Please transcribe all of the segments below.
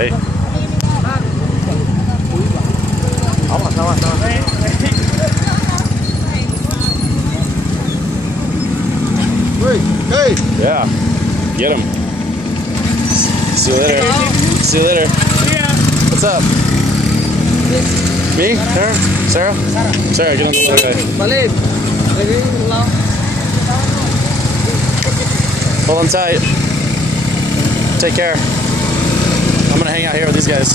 Hey. Vamos, vamos, vamos. Hey. Yeah. Get him. See you later. See you later. What's up? Me? Sarah? Sarah? Sarah, get on the other way. Balik. Hold on tight. Take care. I'm gonna hang out here with these guys.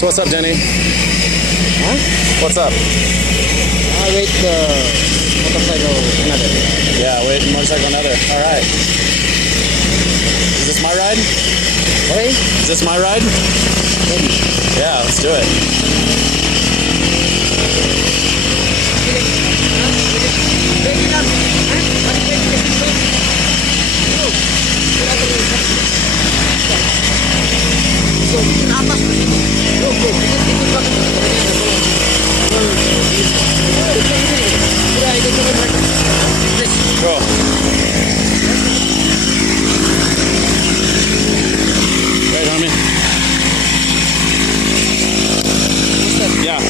So what's up, Denny? Huh? What's up? I wait the motorcycle another. Yeah, wait, motorcycle another. All right. Is this my ride? Hey? Is this my ride? Maybe. Yeah, let's do it. Go. Right, homie. Yeah.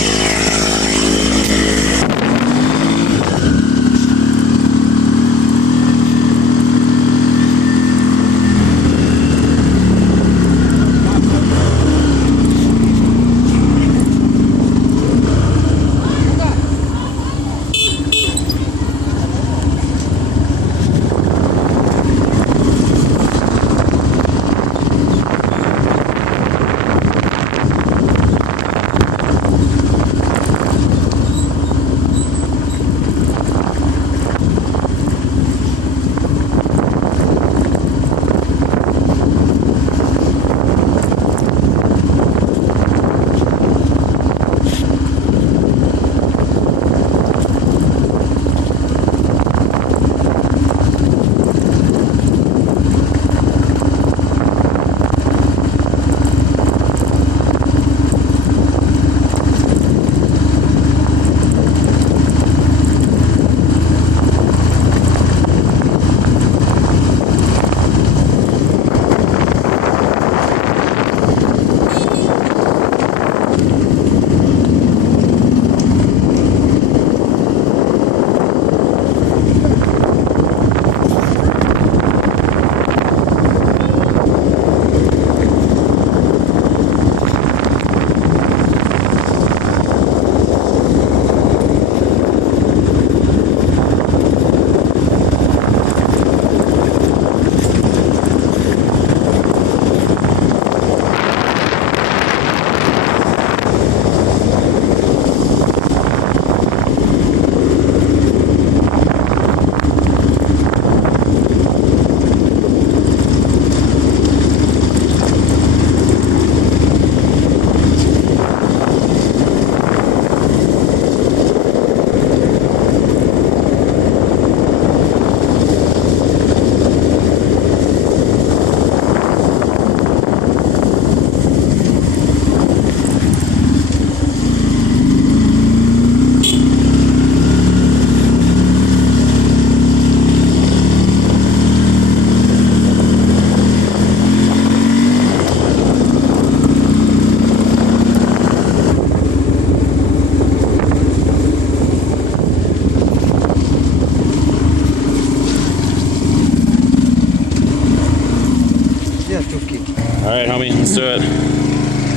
All right, homie, let's do it.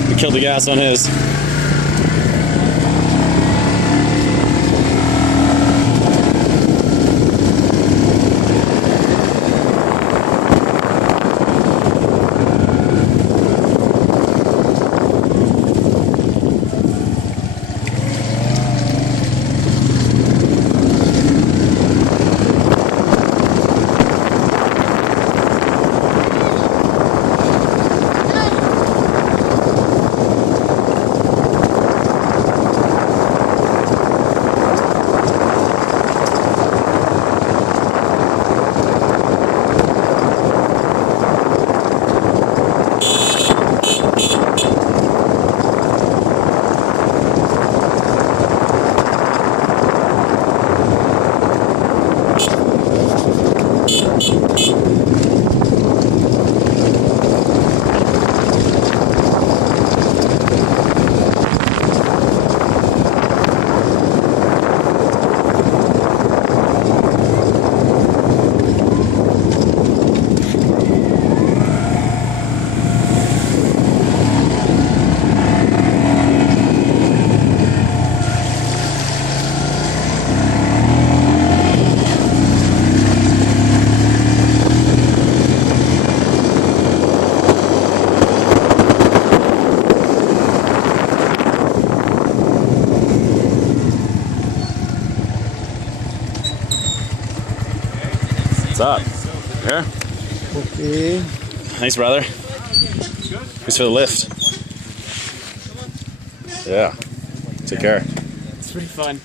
We killed the gas on his. What's up? Here? Okay. Thanks, brother. Thanks for the lift. Yeah. Take care. It's pretty fun.